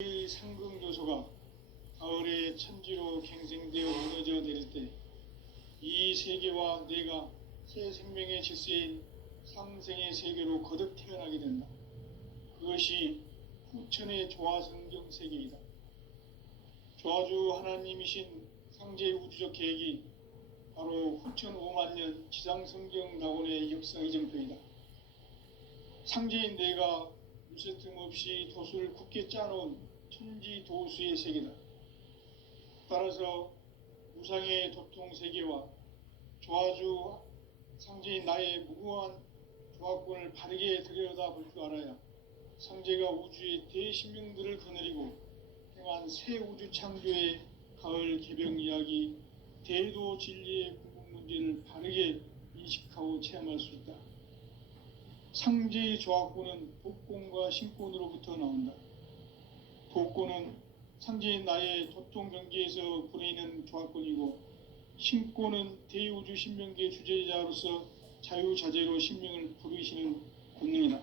이 상금교소가 가을의 천지로 갱생되어 무너져 내릴 때 이 세계와 내가 새 생명의 질서인 상생의 세계로 거듭 태어나게 된다. 그것이 후천의 조화성경 세계이다. 조화주 하나님이신 상제의 우주적 계획이 바로 후천 5만 년 지상성경 낙원의 역사의 정표이다. 상제인 내가 무쇠 틈 없이 돛을 굳게 짜놓은 천지 도수의 세계다. 따라서 우상의 도통 세계와 조화주 상제인 나의 무궁한 조화권을 바르게 들여다볼 줄 알아야 상제가 우주의 대신명들을 거느리고 행한 새 우주 창조의 가을 개병 이야기, 대도 진리의 구분 문제를 바르게 인식하고 체험할 수 있다. 상제의 조화권은 복권과 신권으로부터 나온다. 복권은 상제인 나의 도통 경계에서 부리는 조화권이고, 신권은 대우주 신명계 주제자로서 자유자재로 신명을 부르시는 권능이다.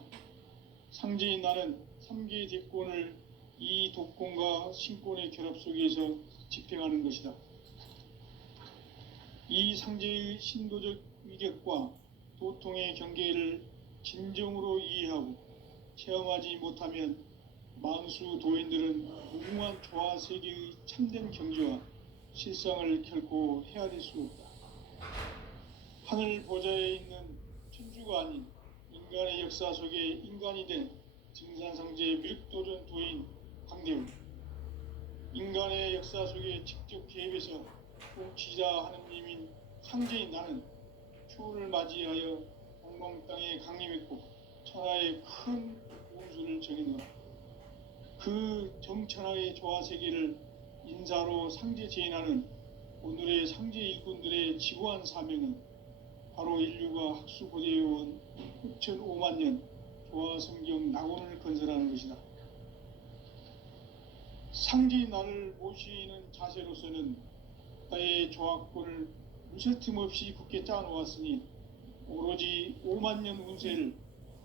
상제인 나는 3개의 대권을 이 독권과 신권의 결합 속에서 집행하는 것이다. 이 상제의 신도적 위격과 도통의 경계를 진정으로 이해하고 체험하지 못하면 만수 도인들은 무궁한 조화 세계의 참된 경지와 실상을 결코 헤아릴 수 없다. 하늘 보좌에 있는 천주가 아닌 인간의 역사 속에 인간이 된 증산상제의 미륵도전 도인 광대우, 인간의 역사 속에 직접 개입해서 통치자 하느님인 상제인 나는 추운을 맞이하여 엉망 땅에 강림했고 천하의 큰 운수를 정해놓았다. 그 정천하의 조화세계를 인사로 상제 제인하는 오늘의 상제 일꾼들의 지구한 사명은 바로 인류가 학수고대해온 후천 5만 년 조화성경 낙원을 건설하는 것이다. 상제인 나를 모시는 자세로서는 나의 조화권을 무쇠 틈 없이 굳게 짜놓았으니 오로지 5만 년 운세를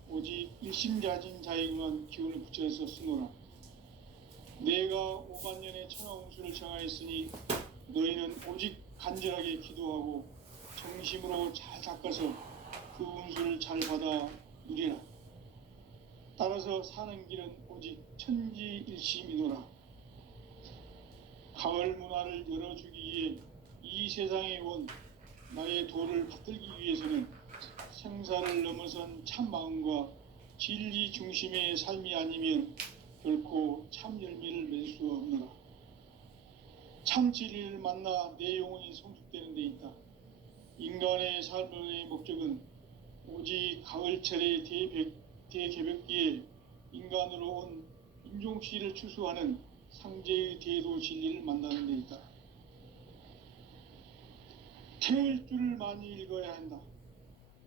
오직 일심자진 자에게만 기운을 붙여서 쓰노라. 내가 5만 년의 천하 운수를 정하였으니 너희는 오직 간절하게 기도하고 정심으로 잘 닦아서 그 운수를 잘 받아 누리라. 따라서 사는 길은 오직 천지일심이노라. 가을 문화를 열어주기 위해 이 세상에 온 나의 도를 받들기 위해서는 생사를 넘어선 참 마음과 진리 중심의 삶이 아니면 결코 참 열매를 맺을 수 없노라. 참 진리를 만나 내 영혼이 성숙되는 데 있다. 인간의 삶의 목적은 오직 가을철의 대개벽기에 인간으로 온 인종씨를 추수하는 상제의 대도 진리를 만나는 데 있다. 태일 줄을 많이 읽어야 한다.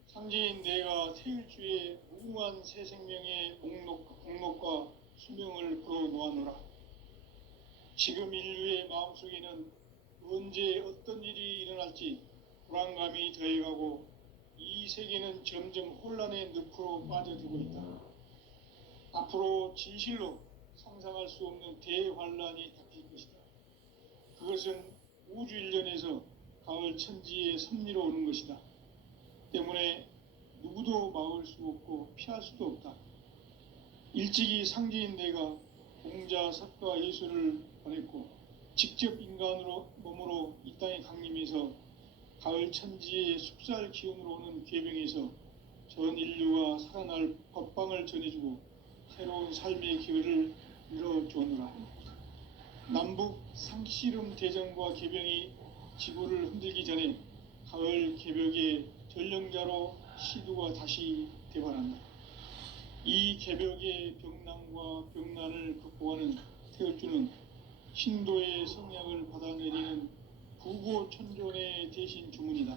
상제인 내가 태일주의 무궁한 새 생명의 목록과 수명을 풀어놓아노라. 지금 인류의 마음속에는 언제 어떤 일이 일어날지 불안감이 더해가고 이 세계는 점점 혼란의 늪으로 빠져들고 있다. 앞으로 진실로 상상할 수 없는 대환란이 닥칠 것이다. 그것은 우주 일련에서 가을 천지의 섭리로 오는 것이다. 때문에 누구도 막을 수 없고 피할 수도 없다. 일찍이 상제인 내가 공자, 석가, 예수를 보냈고 직접 인간으로 몸으로 이 땅에 강림해서 가을 천지의 숙살 기운으로 오는 계명에서 전 인류가 살아날 법방을 전해주고 새로운 삶의 기회를 열어주었노라. 남북 상씨름 대전과 개병이 지구를 흔들기 전에 가을 개벽의 전령자로 시두가 다시 대발한다. 이 개벽의 병난과 병난을 극복하는 태울주는 신도의 성량을 받아내리는 부고천존의 대신 주문이다.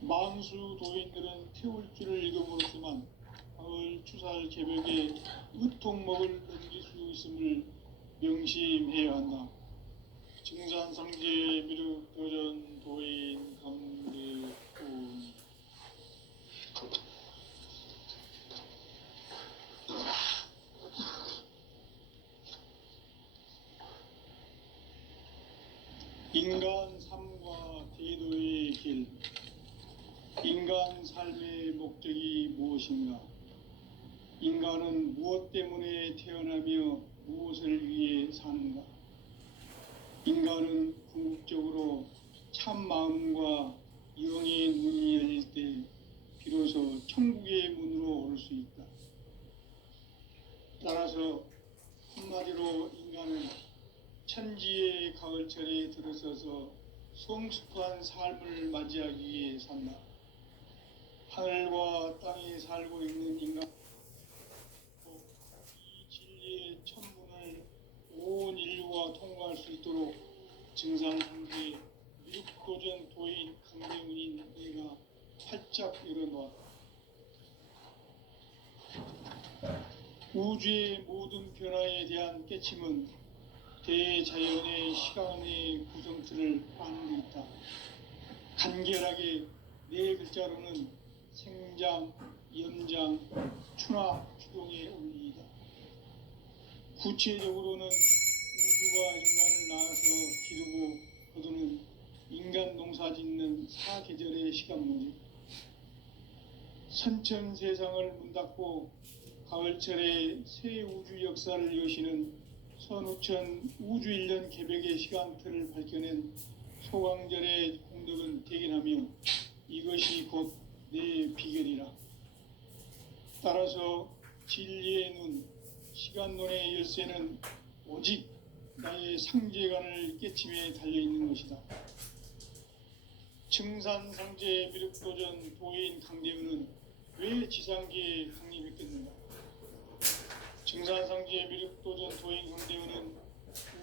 만수 도인들은 태울주를 읽음으로써만 가을 추살 개벽의 으통먹을 넘길 수 있음을 명심해야 한다. 증산상제 미륵 도전 도인 감대훈. 인간 삶과 대도의 길. 인간 삶의 목적이 무엇인가? 인간은 무엇 때문에 태어나며 무엇을 위해 사는가? 인간은 궁극적으로 참 마음과 영의 문이 열릴 때 비로소 천국의 문으로 올 수 있다. 따라서 한마디로 인간은 천지의 가을철에 들어서서 성숙한 삶을 맞이하기 위해 산다. 하늘과 땅에 살고 있는 인간, 이 진리의 천문을 온 인류가 통과할 수 있도록 증산상계 미륵도전 도인 강대훈인 내가 활짝 열어놓았다. 우주의 모든 변화에 대한 깨침은 대자연의 시간의 구성틀을 아는 데 있다. 간결하게 네 글자로는 생장, 연장, 추나 추동의 원리이다. 구체적으로는 우주가 인간을 낳아서 기르고 거두는 인간 농사 짓는 사계절의 시간 문제. 선천 세상을 문 닫고 가을철에 새 우주 역사를 여시는 선우천 우주 1년 개벽의 시간틀을 밝혀낸 소강절의 공덕은 대견하며 이것이 곧 내 비결이라. 따라서 진리의 눈, 시간론의 열쇠는 오직 나의 상제관을 깨침에 달려있는 것이다. 증산상제 미륵도전 도인 강대훈은 왜 지상계에 강림했겠는가? 증산상제 미륵도전 도인 강대훈은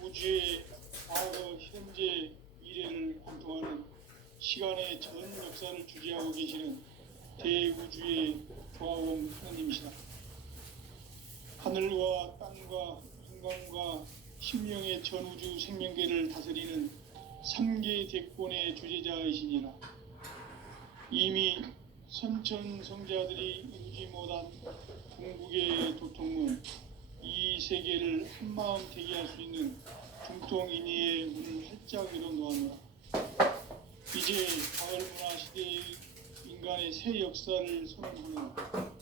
우주의 과거, 현재, 미래를 관통하는 시간의 전 역사를 주재하고 계시는 대우주의 조화원 하나님이시다. 하늘과 땅과 인간과 심령의 전우주 생명계를 다스리는 3계 대권의 주재자이시니라. 이미 선천성자들이 이루지 못한 궁극의 도통문, 이 세계를 한마음 되게 할 수 있는 중통인의의 문을 활짝 열어놓았노라. 이제 가을 문화 시대의 인간의 새 역사를 선언하노라.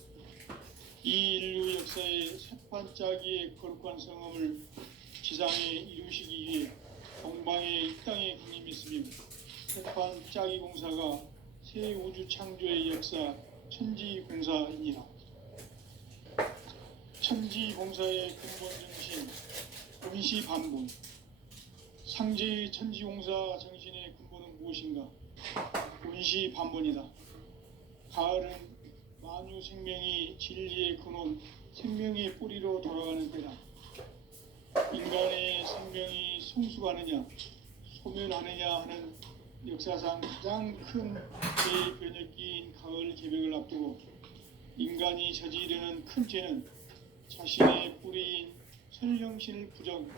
이 인류 역사의 새반짝이의 거룩한 성험을 지상에 이루시기 위해 동방의 이 땅에 강림했으며 새반짝이 공사가 새 우주 창조의 역사 천지공사이니라. 천지공사의 근본 정신 원시반본. 상제의 천지공사 정신의 근본은 무엇인가? 원시반본이다. 가을은 만유 생명이 진리의 근원, 생명의 뿌리로 돌아가는 때다. 인간의 생명이 성숙하느냐, 소멸하느냐 하는 역사상 가장 큰 대변혁기인 가을 개벽을 앞두고 인간이 저지르는 큰 죄는 자신의 뿌리인 설령신을 부정,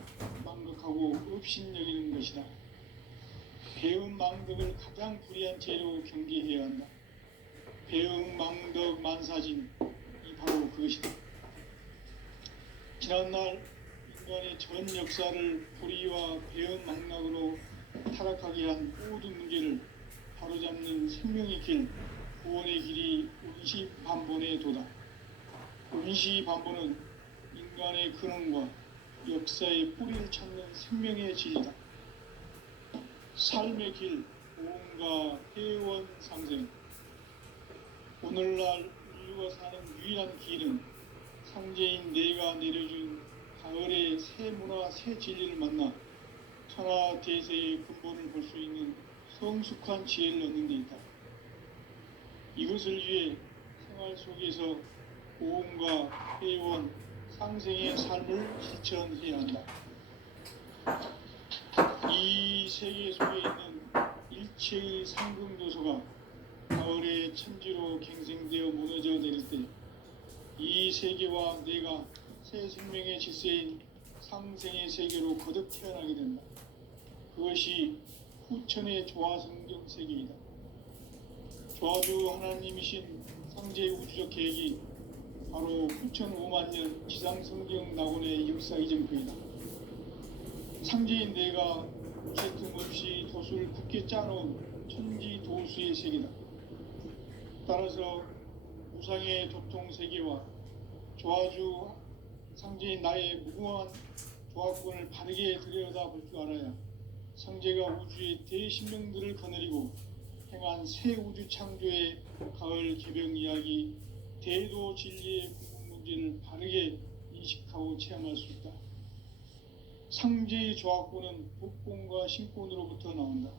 망극하고 업신여기는 것이다. 배음 망덕을 가장 불의한 죄로 경계해야 한다. 배음 망덕 만사진, 이 바로 그것이다. 지난날 인간의 전 역사를 불의와 배음 망락으로 타락하게 한 모든 문제를 바로잡는 생명의 길, 구원의 길이 원시반본의 도다. 원시반본은 인간의 근원과 역사의 뿌리를 찾는 생명의 진리다. 삶의 길, 보험과 회원 상생. 오늘날 인류가 사는 유일한 길은 상제인 내가 내려준 가을의 새 문화, 새 진리를 만나 천하 대세의 근본을 볼 수 있는 성숙한 지혜를 얻는 데 있다. 이것을 위해 생활 속에서 보험과 회원, 상생의 삶을 실천해야 한다. 이 세계 속에 있는 일체의 상승도소가 가을의 천지로 갱생되어 무너져 내릴 때 이 세계와 내가 새 생명의 질서인 상생의 세계로 거듭 태어나게 된다. 그것이 후천의 조화성경 세계이다. 조화주 하나님이신 상제 우주적 계획이 바로 후천 5만 년 지상성경 낙원의 역사 이전표이다. 상제인 내가 무쇠틈 없이 도수를 굳게 짜놓은 천지도수의 세계다. 따라서 우상의 도통 세계와 조화주 상제인 나의 무궁한 조합권을 바르게 들여다볼 줄 알아야 상제가 우주의 대신명들을 거느리고 행한 새 우주 창조의 가을 개병 이야기, 대도 진리의 궁극 문제를 바르게 인식하고 체험할 수 있다. 상제의 조합권은 복권과 신권으로부터 나온다.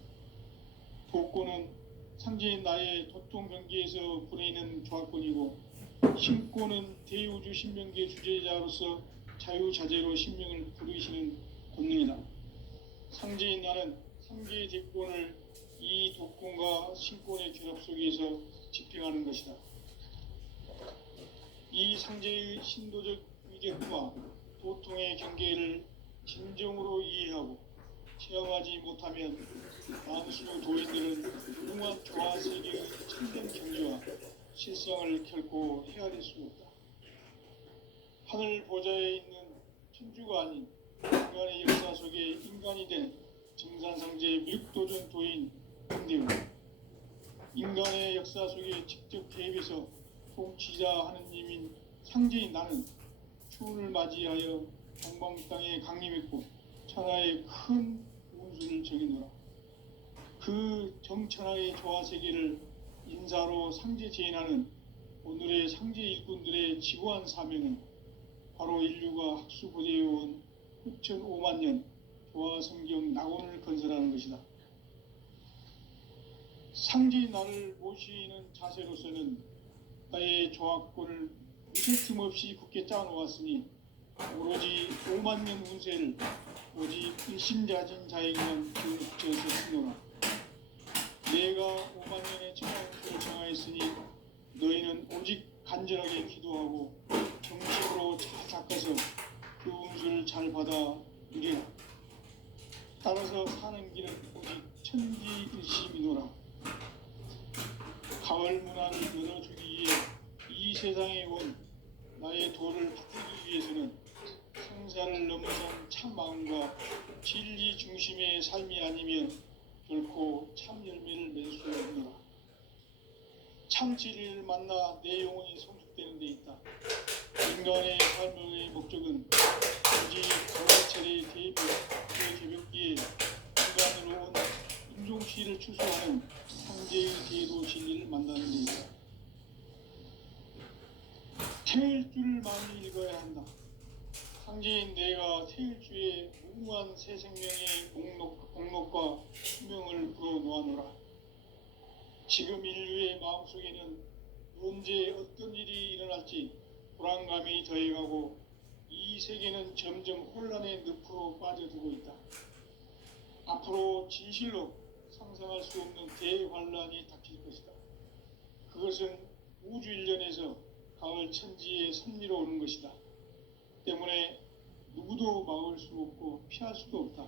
복권은 상제인 나의 도통 경계에서 보내는 조합권이고, 신권은 대우주 신명기의 주제자로서 자유자재로 신명을 부르시는 권능이다. 상제인 나는 상제의 대권을 이 도권과 신권의 결합 속에서 집행하는 것이다. 이 상제의 신도적 위격과 도통의 경계를 진정으로 이해하고 체험하지 못하면 만수 도인들은 무궁한 조화 세계의 참된 경지와 실상을 결코 헤아릴 수 없다. 하늘 보좌에 있는 천주가 아닌 인간의 역사 속에 인간이 된 증산상제 밀도전 도인 홍대우, 인간의 역사 속에 직접 개입해서 통치자 하느님인 상제인 나는 추운을 맞이하여 동방 땅에 강림했고 천하의 큰 운수를 정해놓아 그 정천하의 조화세계를 인사로 상제 제인하는 오늘의 상제 일꾼들의 지고한 사명은 바로 인류가 학수고대해온 6,500만 년 조화성경 낙원을 건설하는 것이다. 상제인 나를 모시는 자세로서는 나의 조합권을 무쇠틈 없이 굳게 짜놓았으니 오로지 5만 년 운세를 오직 일심자진 자에게만 기운을 붙여서 쓰노라. 내가 5만 년의 천하운수를 정하였으니 너희는 오직 간절하게 기도하고 정식으로 잘 닦아서 그 운수를 잘 받아 누리라. 따라서 사는 길은 오직 천지일심이노라. 가을 문화를 열어주기 위해 이 세상에 온 나의 도를 받들기 위해서는 생사를 넘어선 참 마음과 진리 중심의 삶이 아니면 결코 참 열매를 맺을 수 없노라. 참 진리를 만나 내 영혼이 성숙되는 데 있다. 인간의 삶의 목적은 오직 가을철의 대개벽기에 인간으로 온 인종시를 추수하는 상제의 대도 진리를 만나는 데 있다. 태일주를 많이 읽어야 한다. 상제인 내가 태일주의 무궁한 새 생명의 목록과 수명을 불어놓아노라. 지금 인류의 마음속에는 언제 어떤 일이 일어날지 불안감이 더해가고 이 세계는 점점 혼란의 늪으로 빠져들고 있다. 앞으로 진실로 상상할 수 없는 대환란이 닥칠 것이다. 그것은 우주 일련에서 가을 천지의 섭리로 오는 것이다. 때문에 누구도 막을 수 없고 피할 수도 없다.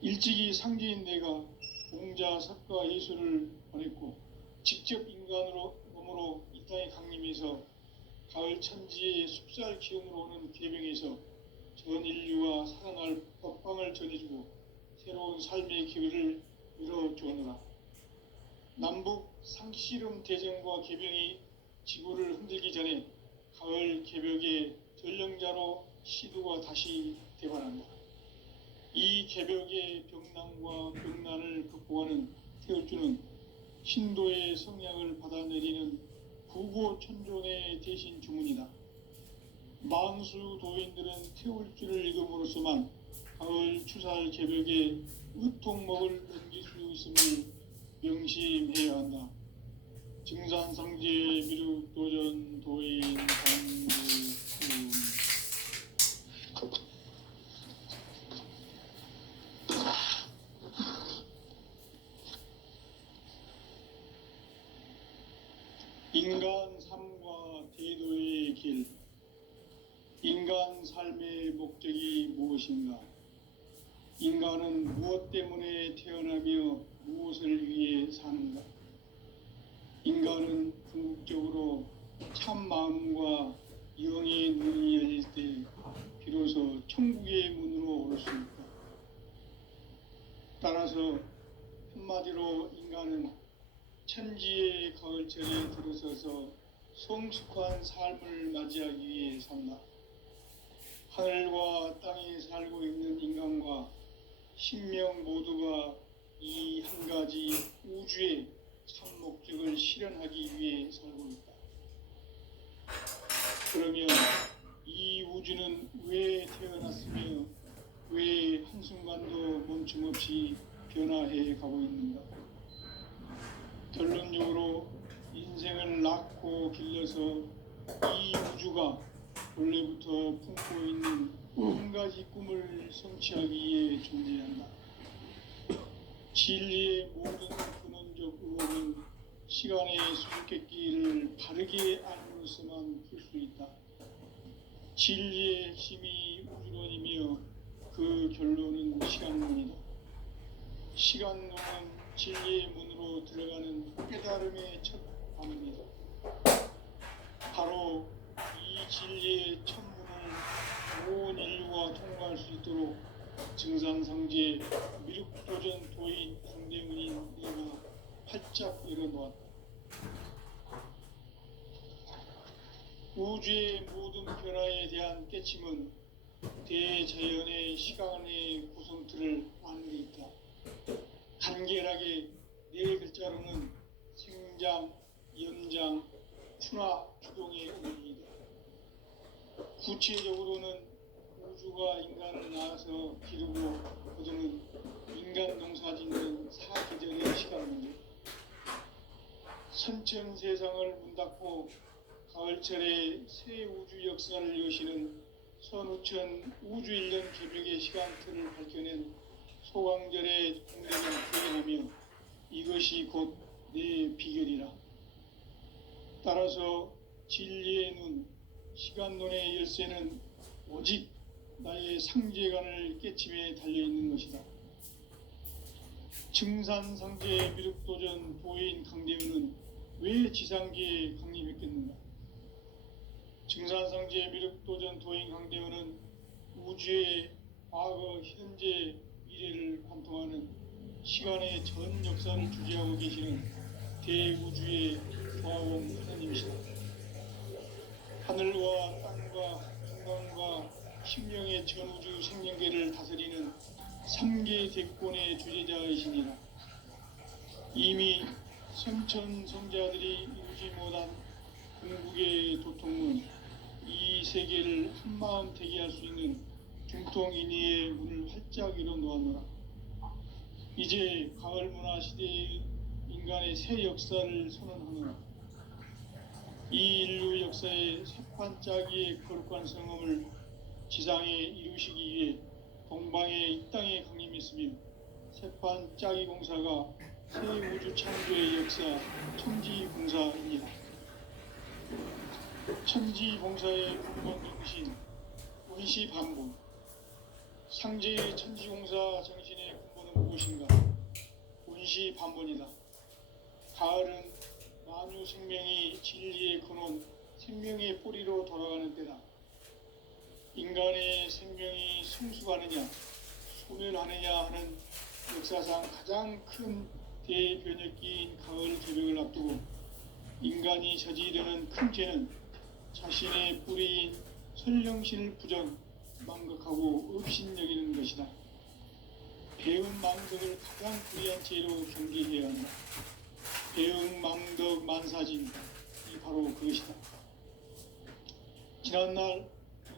일찍이 상제인 내가 공자, 석가, 예수를 보냈고 직접 인간으로 몸으로 이 땅에 강림해서 가을 천지의 숲살 기운으로 오는 계명에서 전 인류가 살아날 법방을 전해주고 새로운 삶의 기회를 열어주었노라. 남북 상씨름 대전과 계병이 지구를 흔들기 전에 가을 개벽의 전령자로 시두가 다시 대관한다. 이 개벽의 병난과 병난을 극복하는 태울주는 신도의 성향을 받아내리는 부고천존의 대신 주문이다. 만수 도인들은 태울주를 읽음으로써만 가을 추살 개벽의 의통목을 넘길 수 있음을 명심해야 한다. 증산상제 미륵도전 도인 강구 인간 삶과 대도의 길. 인간 삶의 목적이 무엇인가? 인간은 무엇 때문에 태어나며 무엇을 위해 사는가? 인간은 궁극적으로 참 마음과 영의 눈이 열릴 때 비로소 천국의 문으로 올 수 있다. 따라서 한마디로 인간은 천지의 가을철에 들어서서 성숙한 삶을 맞이하기 위해 산다. 하늘과 땅에 살고 있는 인간과 신명 모두가 이 한 가지 우주의 참 목적을 실현하기 위해 살고 있다. 그러면 이 우주는 왜 태어났으며 왜 한순간도 멈춤없이 변화해 가고 있는가? 결론적으로 인생을 낳고 길러서 이 우주가 원래부터 품고 있는 한 가지 꿈을 성취하기 위해 존재한다. 진리의 모든 근원적 의혹은 시간의 수수께끼를 바르게 알므로서만 풀 수 있다. 진리의 핵심이 우주론이며 그 결론은 시간론이다. 시간론은 진리의 문으로 들어가는 깨달음의 첫 방문이다. 바로 이 진리의 첫 문을 온 인류가 통과할 수 있도록 증산상제 미륵도전 도인 강대문인 내가 활짝 열어놓았다. 우주의 모든 변화에 대한 깨침은 대자연의 시간의 구성틀을 아는 데 있다. 간결하게 네 글자로는 생장, 연장, 춘화, 주동의 의미이다. 구체적으로는 우주가 인간을 낳아서 기르고 거두는 인간 농사짓는 사계절의 시간 문제. 선천 세상을 문 닫고 가을철에 새 우주 역사를 여시는 선우천 우주 1년 개벽의 시간틀을 밝혀낸 소강절의 공대를 구경하며 이것이 곧 내 비결이라. 따라서 진리의 눈, 시간론의 열쇠는 오직 나의 상제관을 깨침에 달려있는 것이다. 증산상제 미륵도전 도인 강대문은 왜 지상계에 강림했겠는가? 증산상제 미륵도전 도인 강대문은 우주의 과거, 현재, 미래를 관통하는 시간의 전 역사를 주재하고 계시는 대우주의 과원 하나님이시다. 하늘과 땅과 인간과 신명의 전우주 생명계를 다스리는 3개 대권의 주재자이시니라. 이미 선천성자들이 이루지 못한 궁극의 도통문, 이 세계를 한마음 되게 할 수 있는 중통인의의 문을 활짝 열어놓았노라. 이제 가을 문화 시대의 인간의 새 역사를 선언하노라. 이 인류 역사의 새판짜기의 거룩한 성험을 지상에 이루시기 위해 동방의 이 땅에 강림했으며 새판짜기 공사가 새 우주 창조의 역사 천지봉사입니다. 천지봉사의 근본 정신 운시반복. 상제의 천지공사 정신의 근본은 무엇인가? 운시반복이다. 가을은 만유 생명이 진리의 근원, 생명의 뿌리로 돌아가는 때다. 인간의 생명이 성숙하느냐, 소멸하느냐 하는 역사상 가장 큰 대변혁기인 가을 개벽을 앞두고 인간이 저지르는 큰 죄는 자신의 뿌리인 선령신을 망각하고 업신여기는 것이다. 배은망덕을 가장 불리한 죄로 경계해야 한다. 배은망덕 만사진, 이 바로 그것이다. 지난날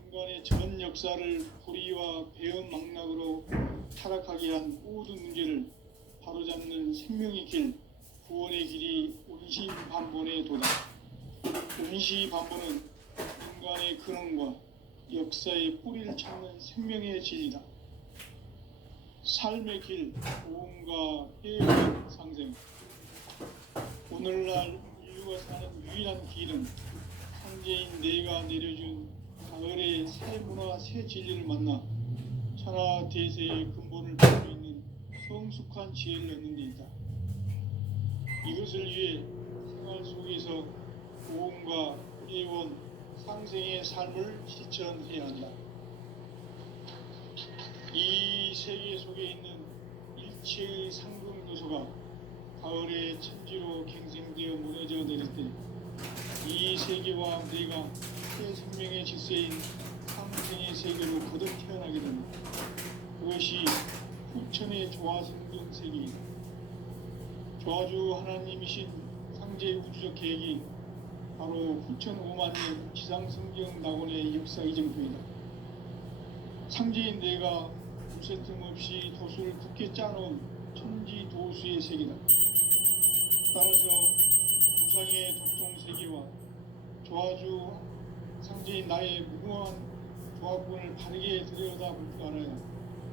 인간의 전 역사를 불의와 배은망락으로 타락하게 한 모든 문제를 바로잡는 생명의 길, 구원의 길이 운시반본의 도다. 운시반본은 인간의 근원과 역사의 뿌리를 찾는 생명의 진리다. 삶의 길, 고음과 해의 상생. 오늘날 인류가 사는 유일한 길은 상제인 내가 내려준 가을의 새 문화, 새 진리를 만나 천하 대세의 근본을 볼 수 있는 성숙한 지혜를 얻는 데 있다. 이것을 위해 생활 속에서 고음과 예원, 상생의 삶을 실천해야 한다. 이 세계 속에 있는 일체의 상금 요소가 가을의 천지로 갱생되어 무너져 내릴 때 이 세계와 내가 새 생명의 질서인 상생의 세계로 거듭 태어나게 됩니다. 그것이 후천의 조화성경 세계이다. 조화주 하나님이신 상제 우주적 계획이 바로 후천 5만 년 지상성경 낙원의 역사 이정표이다. 상제인 내가 무쇠 틈 없이 도수를 굳게 짜놓은 천지 도수의 세계다. 따라서 무상의 도통 세계와 조화주 상제인 나의 무궁한 조합군을 바르게 들여다볼 줄 알아야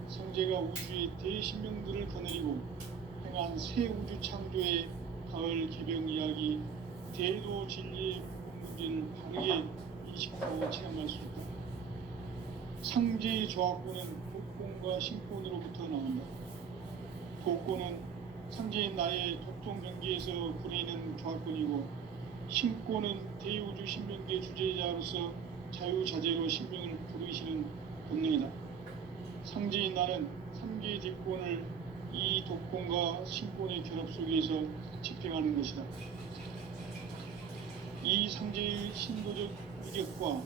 성제가 우주의 대신명들을 거느리고 행한 새 우주 창조의 가을 개병 이야기 대도 진리의 문제를 바르게 인식하고 체험할 수 있다. 상제의 조합군은 복권과 신권으로부터 나온다. 복권은 상제인 나의 도통 경계에서 부리는 조합군이고 신권은 대우주 신명계 주제자로서 자유자재로 신명을 부르시는 본능이다. 상제인 나는 3개의 뒷권을 이 독권과 신권의 결합 속에서 집행하는 것이다. 이 상제의 신도적 위력과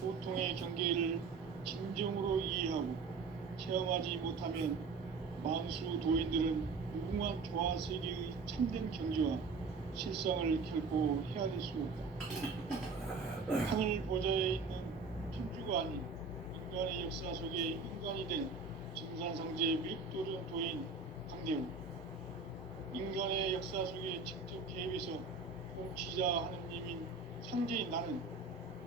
도통의 경계를 진정으로 이해하고 체험하지 못하면 만수 도인들은 무궁한 조화 세계의 참된 경지와 실상을 결코 헤아릴 수 없다. 하늘 보좌에 있는 천주가 아닌 인간의 역사 속에 인간이 된 정산상제 미륵도전 도인 강대우, 인간의 역사 속에 직접 개입해서 통치자 하느님인 상제인 나는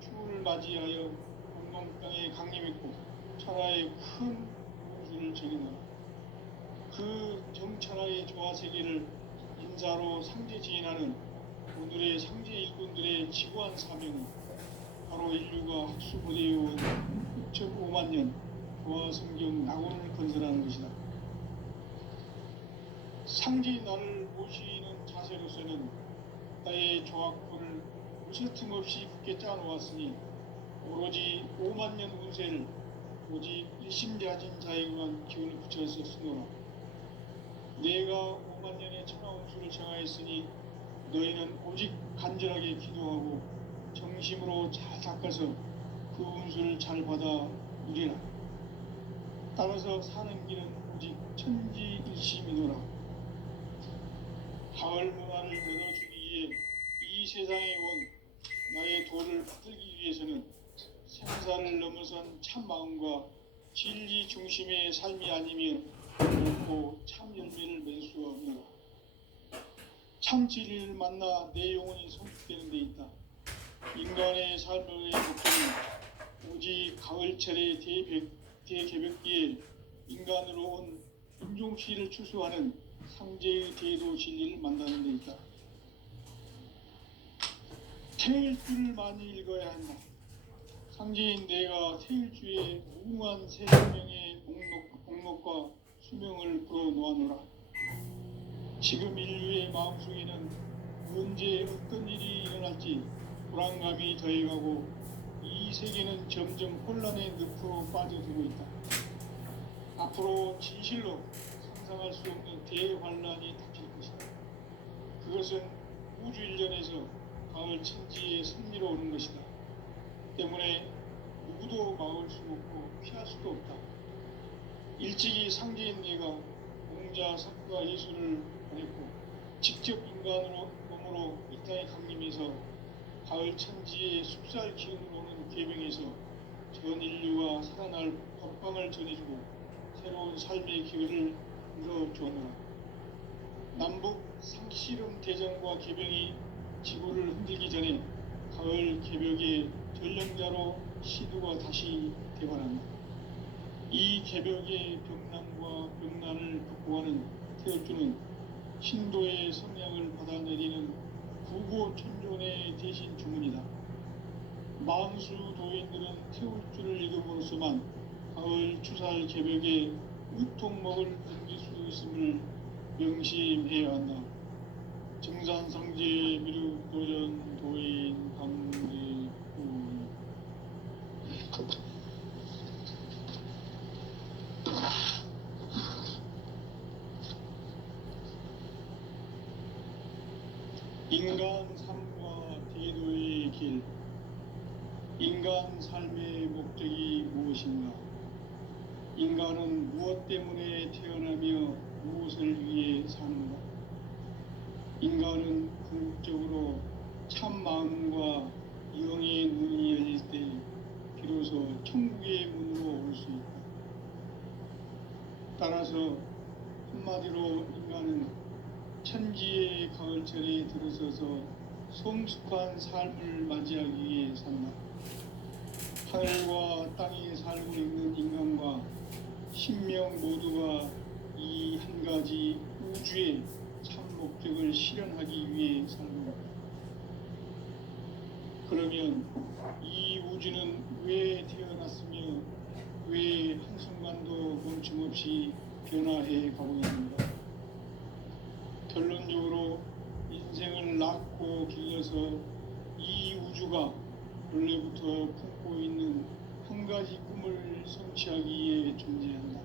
추후를 맞이하여 공동땅에 강림했고 천하의 큰 우주를 정의하라. 그 정천하의 조화세계를 인사로 상제 지인하는 오늘의 상제 일꾼들의 지구한 사명은 바로 인류가 학수고대해온 6.5만 년 조화성경 낙원을 건설하는 것이다. 상제인 나를 모시는 자세로서는 나의 조합군을 무쇠 틈 없이 굳게 짜놓았으니 오로지 5만 년 운세를 오직 일심자진 자에게만 기운을 붙여서 쓰노라. 내가 5만 년의 천하운수를 정하였으니 너희는 오직 간절하게 기도하고 정심으로 잘 닦아서 그 운수를 잘 받아 누리라. 따라서 사는 길은 오직 천지일심이노라. 가을 문화를 열어주기 위해 이 세상에 온 나의 도를 받들기 위해서는 생사를 넘어선 참 마음과 진리 중심의 삶이 아니면 결코 참 열매를 맺을 수 없노라. 참 진리를 만나 내 영혼이 성숙되는 데 있다. 인간의 삶의 목표는 오직 가을철의 대개벽기에 인간으로 온 인종시를 추수하는 상제의 대도 진리를 만나는 데 있다. 태일주를 많이 읽어야 한다. 상제인 내가 태일주의 무궁한 새 생명의 공록과 수명을 불어놓아노라. 지금 인류의 마음속에는 언제 어떤 일이 일어날지 불안감이 더해가고 이 세계는 점점 혼란의 늪으로 빠져들고 있다. 앞으로 진실로 상상할 수 없는 대환란이 닥칠 것이다. 그것은 우주 일전에서 가을 천지의 승리로 오는 것이다. 때문에 누구도 막을 수 없고 피할 수도 없다. 일찍이 상제인 내가 공자, 석가, 예수를 보냈고 직접 인간으로 몸으로 이 땅에 강림해서 가을 천지의 숲살 기운으로 오는 계명에서 전 인류가 살아날 법방을 전해주고 새로운 삶의 기회를 열어주었노라. 남북 상씨름 대전과 개병이 지구를 흔들기 전에 가을 개벽의 전령자로 시두가 다시 대발한다. 이 개벽의 병난과 병난을 극복하는 태울주는 신도의 성향을 받아내리는 구고천존의 대신 주문이다. 만수 도인들은 태울주를 읽음으로써만 가을 추살 개벽의 의통목을 넘길 수 있음을 명심해야 한다. 정산상제 미륵도전 도인 강대군 인간 삶과 대도의 길. 인간 삶의 목적이 무엇인가? 인간은 무엇 때문에 태어나며 무엇을 위해 사는가? 인간은 궁극적으로 참 마음과 영의 눈이 열릴 때 비로소 천국의 문으로 올 수 있다. 따라서 한마디로 인간은 천지의 가을철에 들어서서 성숙한 삶을 맞이하기 위해 산다. 하늘과 땅에 살고 있는 인간과 신명 모두가 이 한 가지 우주의 참 목적을 실현하기 위해 살고 있다. 그러면 이 우주는 왜 태어났으며 왜 한순간도 멈춤없이 변화해 가고 있는가? 결론적으로 인생을 낳고 길러서 이 우주가 원래부터 품고 있는 한 가지 꿈을 성취하기 위해 존재한다.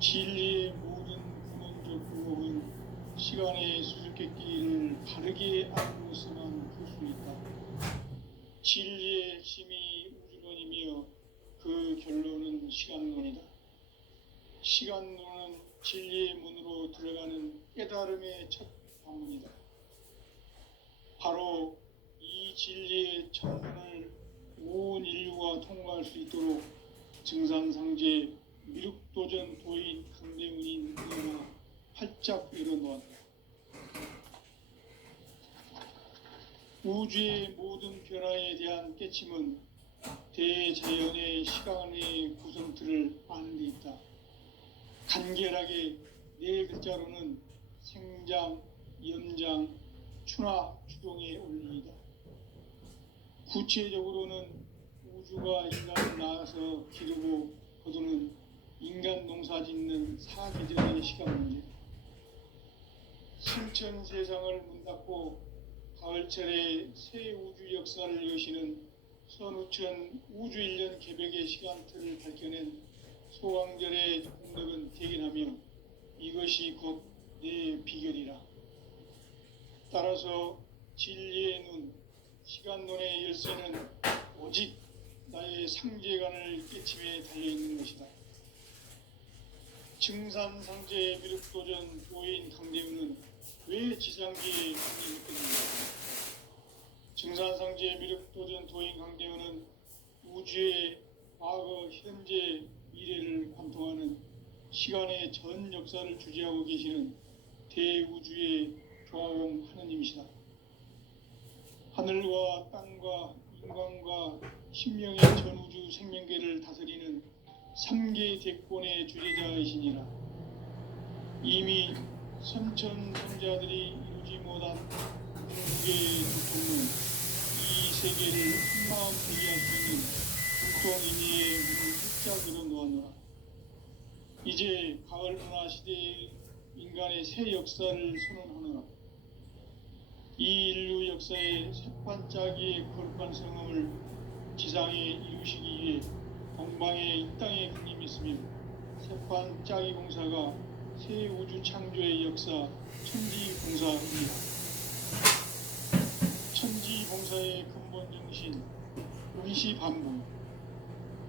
진리의 모든 근원적 부목은 시간의 수수께끼를 바르게 알고서만 풀 수 있다. 진리의 핵심이 우주론이며 그 결론은 시간론이다. 시간론은 진리의 문으로 들어가는 깨달음의 첫 방문이다. 바로 이 진리의 첫문을 온 인류가 통과할 수 있도록 증산상제 미륵도전 도인 강대문인 너가 활짝 열어놓았다. 우주의 모든 변화에 대한 깨침은 대자연의 시간의 구성틀을 아는 데 있다. 간결하게 네 글자로는 생장, 연장, 추나 추동의 원리이다. 구체적으로는 우주가 인간을 낳아서 기르고 거두는 인간 농사 짓는 사계절의 시간 문제. 신천 세상을 문 닫고 가을철에 새 우주 역사를 여시는 선우천 우주 1년 개벽의 시간틀을 밝혀낸 소왕절의 공덕은 대견하며 이것이 곧 내 비결이라. 따라서 진리의 눈, 시간론의 열쇠는 오직 나의 상제관을 깨침에 달려있는 것이다. 증산상제 미륵도전 도인 강대우는 왜 지상기에 강림했겠는가? 증산상제 미륵도전 도인 강대우는 우주의 과거, 현재, 미래를 관통하는 시간의 전 역사를 주재하고 계시는 대우주의 조화용 하느님이시다. 하늘과 땅과 인간과 신명의 전우주 생명계를 다스리는 3계 대권의 주재자이시니라. 이미 선천성자들이 이루지 못한 궁극의 두통은 이 세계를 한마음 되게 할 수 있는 두통인의의 문을 활짝 열어놓았노라. 이제 가을 문화 시대의 인간의 새 역사를 선언하노라. 이 인류 역사의 새반짝이의 거룩한 성음을 지상에 이루시기 위해 동방에 이 땅에 강림했으며 새반짝이 공사가 새 우주 창조의 역사 천지봉사입니다. 천지봉사의 근본 정신 운시반복.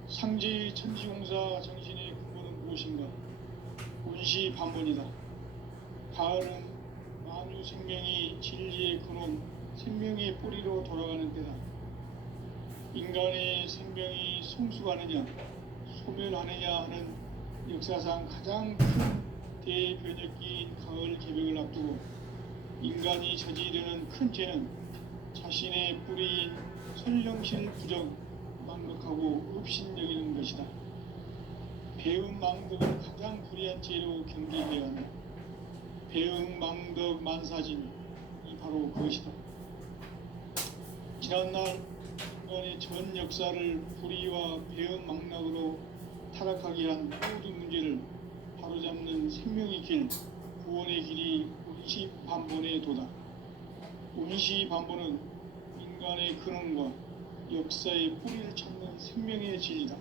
상제의 천지공사 정신의 근본은 무엇인가? 운시반복이다. 가을은 만유 생명이 진리의 근원, 생명의 뿌리로 돌아가는 때다. 인간의 생명이 성숙하느냐, 소멸하느냐 하는 역사상 가장 큰 대변혁기인 가을 개벽을 앞두고 인간이 저지르는 큰 죄는 자신의 뿌리인 선령실 부정, 망덕하고 흡신여기는 것이다. 배음 망덕을 가장 불의한 죄로 경계해야 한다. 배음 망덕 만사진이 바로 그것이다. 지난날 인간의 전 역사를 불의와 배음 망락으로 타락하게 한 모든 문제를 바로잡는 생명의 길, 구원의 길이 운시반본의 도다. 운시반본은 인간의 근원과 역사의 뿌리를 찾는 생명의 진리다.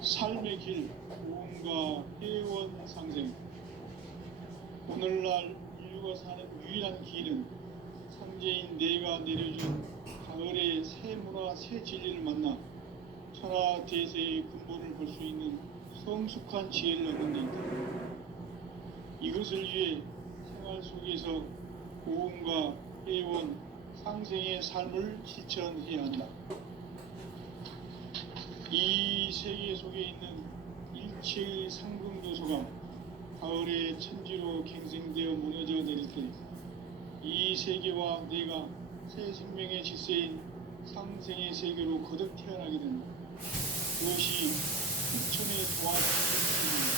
삶의 길, 구원과 회원 상생. 오늘날 인류가 사는 유일한 길은 상제인 내가 내려준 가을의 새 문화 새 진리를 만나 천하 대세의 근본을 볼 수 있는 성숙한 지혜를 얻는 데 있다. 이것을 위해 생활 속에서 고음과 회원, 상생의 삶을 실천해야 한다. 이 세계 속에 있는 일체의 상금 요소가 가을의 천지로 갱생되어 무너져 내릴 때 이 세계와 내가 새 생명의 질서인 상생의 세계로 거듭 태어나게 된다. 그것이 부천의 도화성입니다.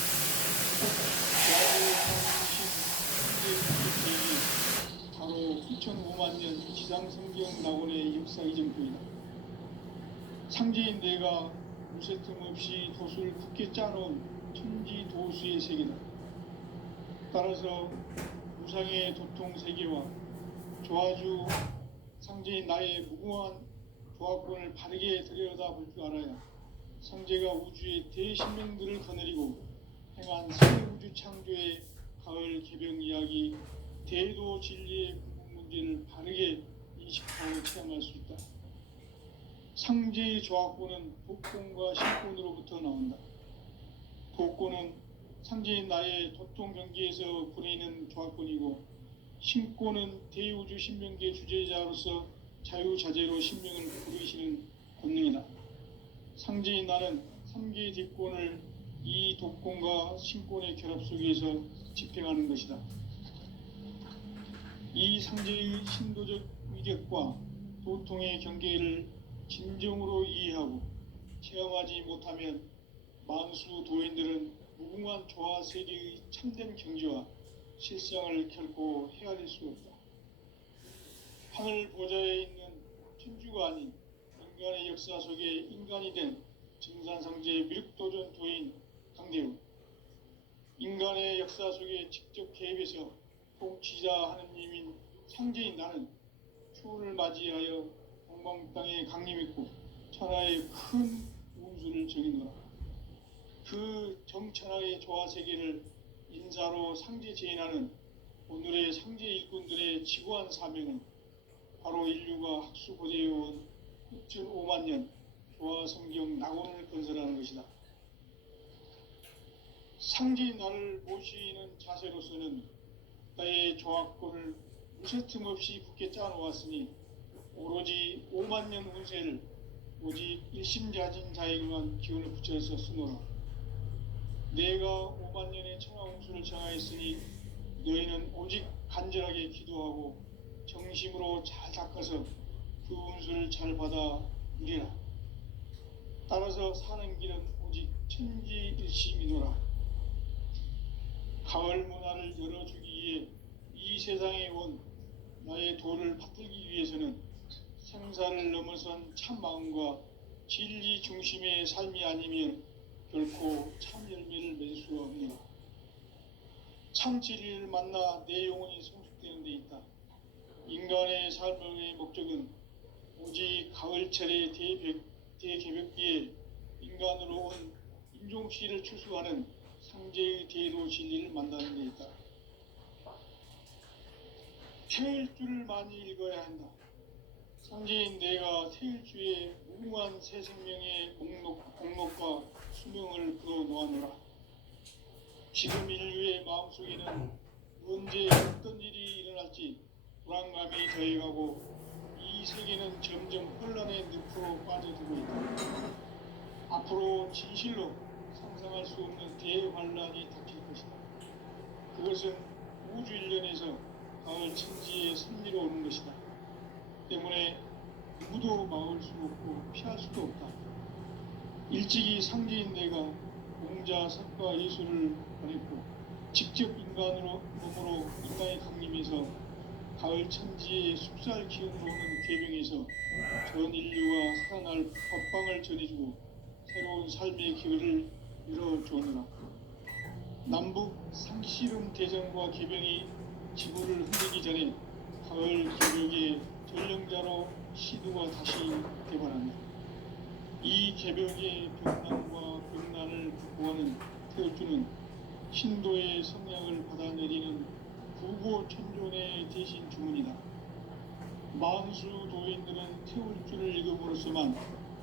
도화의 바로 9,500만 년 지상성경 낙원의 역사 이정표이다. 상제인 내가 무쇠틈 없이 도수를 굳게 짜놓은 천지 도수의 세계다. 따라서 무상의 도통 세계와 조화주 상제인 나의 무궁한 조화권을 바르게 들여다볼 줄 알아야 상제가 우주의 대신명들을 거느리고 행한 새 우주 창조의 가을 개병 이야기 대도 진리의 궁극 문제를 바르게 인식하고 체험할 수 있다. 상제의 조화권은 도권과 신권으로부터 나온다. 도권은 상제인 나의 도통 경계에서 보내는 조화권이고 신권은 대우주 신명계 주제자로서 자유자재로 신명을 부르시는 권능이다. 상제인 나는 3개의 뒷권을 이 도권과 신권의 결합 속에서 집행하는 것이다. 이 상제의 신도적 위력과 도통의 경계를 진정으로 이해하고 체험하지 못하면 만수 도인들은 무궁한 조화 세계의 참된 경지와 실상을 결코 헤아릴 수 없다. 하늘 보좌에 있는 천주가 아닌 인간의 역사 속에 인간이 된 증산상제의 미륵도전 도인 강대우, 인간의 역사 속에 직접 개입해서 통치자 하느님인 상제인 나는 추운을 맞이하여 동방 땅에 강림했고 천하의 큰 운수를 정인노라. 그 정천하의 조화 세계를 인사로 상제 제인하는 오늘의 상제 일꾼들의 지구한 사명은 바로 인류가 학수고대해온 6,500만 년 조화 성경 낙원을 건설하는 것이다. 상제인 나를 모시는 자세로서는 나의 조화권을 무쇠틈 없이 굳게 짜놓았으니 오로지 5만 년 운세를 오직 일심자진 자에게만 기운을 붙여서 쓰노라. 내가 5만 년의 천하운수를 정하였으니 너희는 오직 간절하게 기도하고 정심으로 잘 닦아서 그 운수를 잘 받아 누리라. 따라서 사는 길은 오직 천지일심이노라. 가을 문화를 열어주기 위해 이 세상에 온 나의 도를 받들기 위해서는 생사를 넘어선 참 마음과 진리 중심의 삶이 아니면 결코 참 열매를 맺을 수가 없노라. 참 진리를 만나 내 영혼이 성숙되는 데 있다. 인간의 삶의 목적은 오직 가을철의 대개벽기에 인간으로 온 인종씨를 추수하는 상제의 대도 진리를 만나는 데 있다. 태일주를 많이 읽어야 한다. 상제인 내가 태일주의 무궁한 새 생명의 공록과 수명을 풀어놓아노라. 지금 인류의 마음속에는 언제 어떤 일이 일어날지 불안감이 더해가고 이 세계는 점점 혼란의 늪으로 빠져들고 있다. 앞으로 진실로 상상할 수 없는 대환란이 닥칠 것이다. 그것은 우주 일련에서 가을 천지의 섭리로 오는 것이다. 때문에 누구도 막을 수 없고 피할 수도 없다. 일찍이 상제인 내가 공자, 석가, 예수를 보냈고 직접 인간으로 몸으로 인간의 강림에서 가을 천지의 숲살 기운으로 오는 괴병에서 전 인류가 살아날 법방을 전해주고 새로운 삶의 기회를 열어주느라. 남북 상씨름 대전과 개병이 지구를 흔들기 전에 가을 개벽의 전령자로 시두가 다시 개발한다. 이 개벽의 병난과 병난을 극복하는 태우주는 신도의 성향을 받아내리는 부고 천존의 대신 주문이다. 만수 도인들은 태울 줄을 읽음으로써만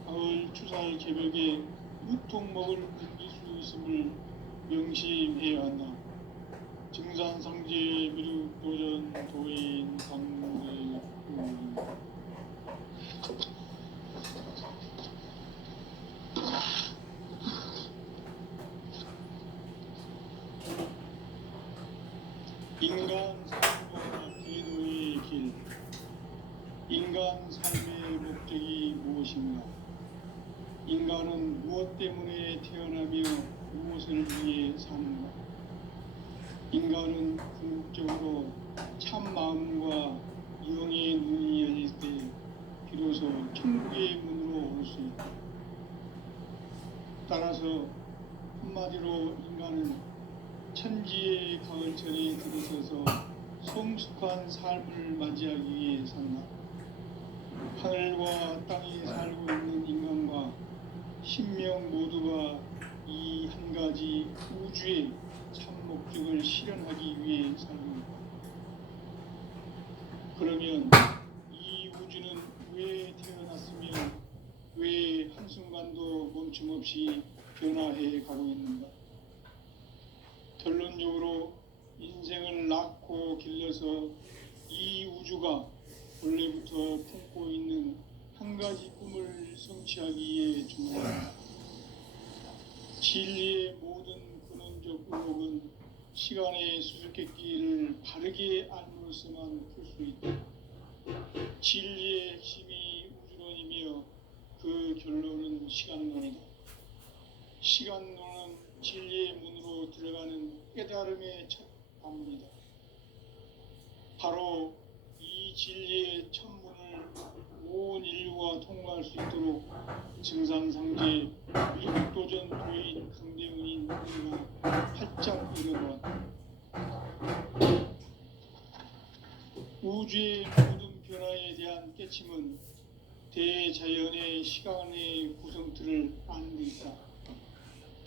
가을 추살 개벽에 유통먹을 금질 수 있음을 명심해야 한다. 증산상제 미륵도전 도인 강대 인간 삶과 기도의 길. 인간 삶의 목적이 무엇인가? 인간은 무엇 때문에 태어나며 무엇을 위해 사는가? 인간은 궁극적으로 참 마음과 영의 눈이 열릴 때 비로소 천국의 문으로 올 수 있다. 따라서 한마디로 인간은 천지의 가을철에 들어서서 성숙한 삶을 맞이하기 위해 산다. 하늘과 땅에 살고 있는 인간과 신명 모두가 이 한 가지 우주의 참 목적을 실현하기 위해 살고 있다. 그러면 이 우주는 왜 태어났으며 왜 한순간도 멈춤없이 변화해 가고 있는가? 결론적으로 인생을 낳고 길러서 이 우주가 원래부터 품고 있는 한 가지 꿈을 성취하기 위해 준비한다. 진리의 모든 근원적 의혹은 시간의 수수께끼를 바르게 알므로써만 풀 수 있다. 진리의 핵심이 우주론이며 그 결론은 시간론이다. 시간론은 진리의 문으로 들어가는 깨달음의 첫 관문이다. 바로 이 진리의 첫 문을 온 인류가 통과할 수 있도록 증산상제 미륵도전 도인 강대문인 우리가 활짝 열어보았다. 우주의 모든 변화에 대한 깨침은 대자연의 시간의 구성틀을 아는 데 있다.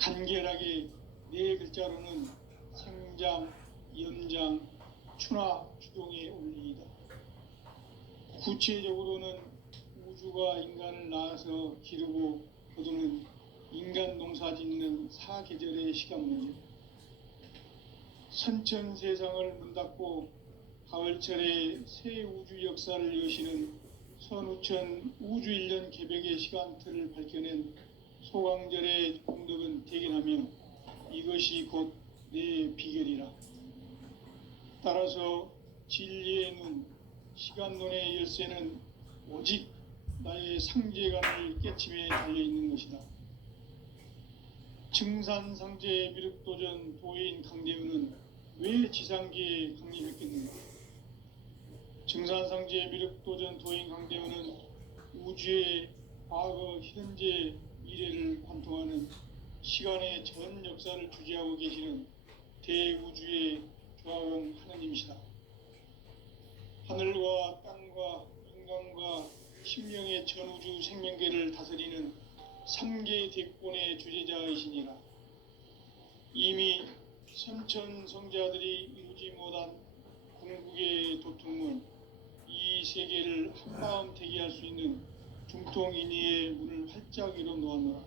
간결하게 네 글자로는 생장, 연장, 추나 추동의 원리이다. 구체적으로는 우주가 인간을 낳아서 기르고 거두는 인간 농사 짓는 사계절의 시간 문제. 선천 세상을 문 닫고 가을철에 새 우주 역사를 여시는 선우천 우주 1년 개벽의 시간틀을 밝혀낸 소강절의 공덕은 대견하며 이것이 곧 내 비결이라. 따라서 진리의 눈, 시간론의 열쇠는 오직 나의 상제관을 깨침에 달려있는 것이다. 증산상제 미륵도전 도인 강대우는 왜 지상계에 강림했겠는가? 증산상제 미륵도전 도인 강대우는 우주의 과거, 현재, 미래를 관통하는 시간의 전 역사를 주재하고 계시는 대우주의 조화원 하느님이시다. 하늘과 땅과 인간과 신명의 전우주 생명계를 다스리는 3계 대권의 주재자이시니라. 이미 선천 성자들이 이루지 못한 궁극의 도통문, 이 세계를 한마음 대기할 수 있는 중통인의의 문을 활짝 열어 놓았노라.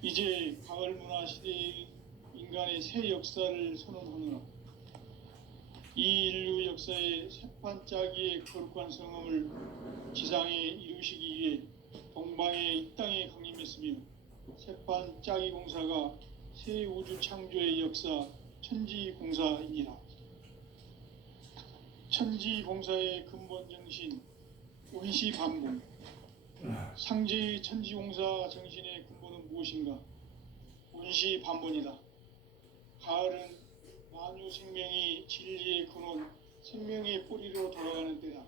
이제 가을 문화 시대의 인간의 새 역사를 선언하노라. 이 인류 역사의 새판짜기의 거룩한 성함을 지상에 이루시기 위해 동방의 이 땅에 강림했으며 새판짜기 공사가 새 우주 창조의 역사 천지공사이니라. 천지공사의 근본 정신 원시반복. 상제의 천지공사 정신의 근본은 무엇인가? 원시반본이다. 가을은 만유 생명이 진리의 근원, 생명의 뿌리로 돌아가는 때다.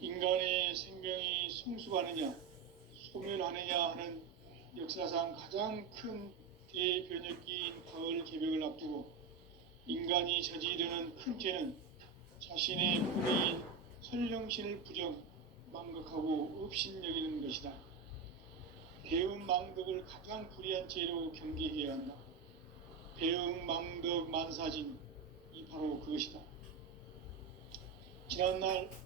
인간의 생명이 성숙하느냐, 소멸하느냐 하는 역사상 가장 큰 대변혁기인 가을 개벽을 앞두고 인간이 저지르는 큰 죄는 자신의 뿌리인 설령신을 부정, 망각하고 업신여기는 것이다. 배음 망덕을 가장 불의한 죄로 경계해야 한다. 배음 망덕 만사진, 이 바로 그것이다. 지난날